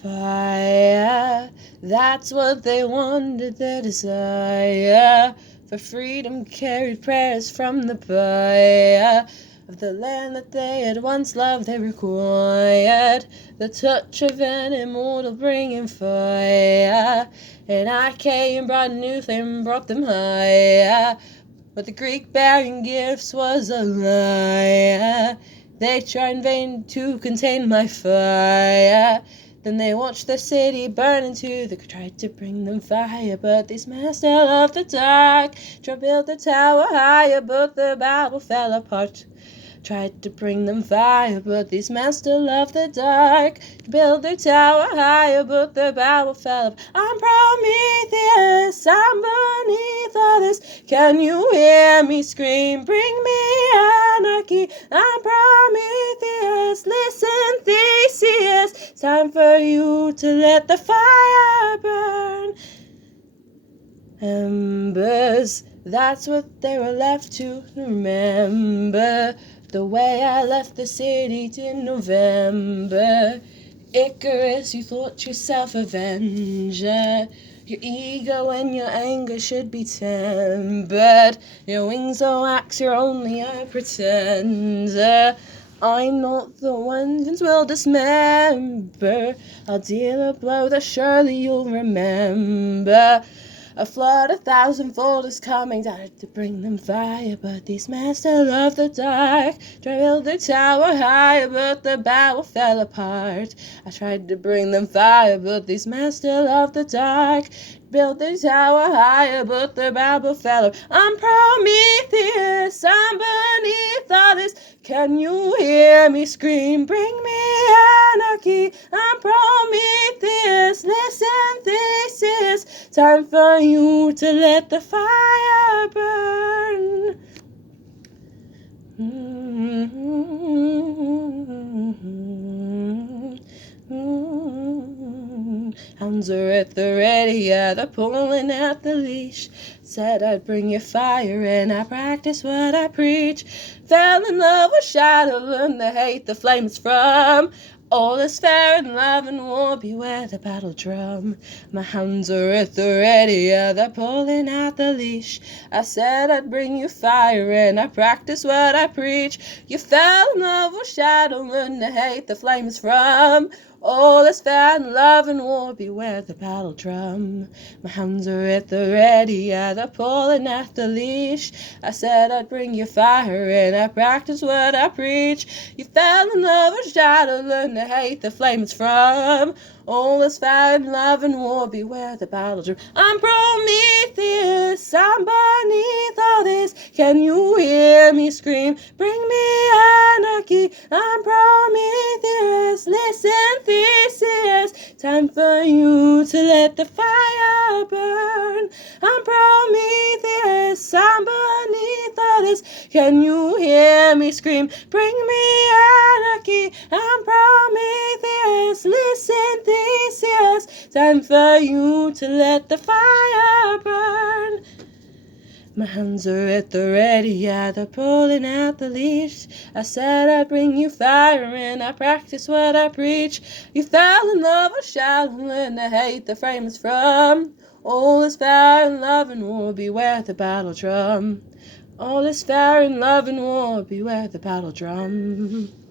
Fire, that's what they wanted, their desire for freedom carried prayers from the fire of the land that they had once loved. They required the touch of an immortal bringing fire, and I came, brought a new flame, brought them higher. But the Greek bearing gifts was a lie. They tried in vain to contain my fire. Then they watched the city burn into the... Tried to bring them fire, but these men still of the dark. Tried to build the tower higher, but the Bible fell apart. Tried to bring them fire, but these men still love the dark. Build their tower higher, but the Bible fell apart. I'm Prometheus, I'm beneath all this. Can you hear me scream? Bring me anarchy. I'm Prometheus, listen Theseus. It's time for you to let the fire burn. Embers, that's what they were left to remember. The way I left the city in November. Icarus, you thought yourself avenger. Your ego and your anger should be tempered. Your wings are wax, you're only a pretender. I'm not the one who will dismember. I'll deal a blow that surely you'll remember. A flood 1,000-fold is coming down to bring them fire, but these men still love the dark. Try to build their tower higher, but the Bible fell apart. I tried to bring them fire, but these men still love the dark. Build their tower higher, but the Bible fell apart. I'm Prometheus, I'm beneath all this. Can you hear me scream? Bring me anarchy. I'm Prometheus, listen Theseus. Time for you to let the fire burn. Hounds are at the ready, yeah, they're pulling at the leash. Said I'd bring you fire and I practice what I preach. Fell in love with shadow, learned to hate the flames from. All is fair in love and war, beware the battle drum. My hounds are at the ready, yeah, they're pulling at the leash. I said I'd bring you fire and I practice what I preach. You fell in love with shadow, learned to hate the flames from. All is fair in love and war, beware the battle drum. My hounds are at the ready, yeah, they're pulling at the leash. I said I'd bring you fire and I practice what I preach. You fell in love with shadow, learned to hate the flames from. All is fair in love and war, beware the battle drum. I'm Prometheus, I'm beneath all this. Can you hear me scream? Bring me anarchy. I'm Prometheus, listen Theseus. Time for you to let the fire burn. I'm Prometheus, I'm beneath all this. Can you hear me scream? Bring me anarchy. I'm Prometheus, listen Theseus. Time for you to let the fire burn. My hands are at the ready, yeah, they're pulling at the leash. I said I'd bring you fire and I practice what I preach. You fell in love with shadow, learn to hate the flames from. All is fair in love and war, beware the battle drum. All is fair in love and war, beware the battle drum.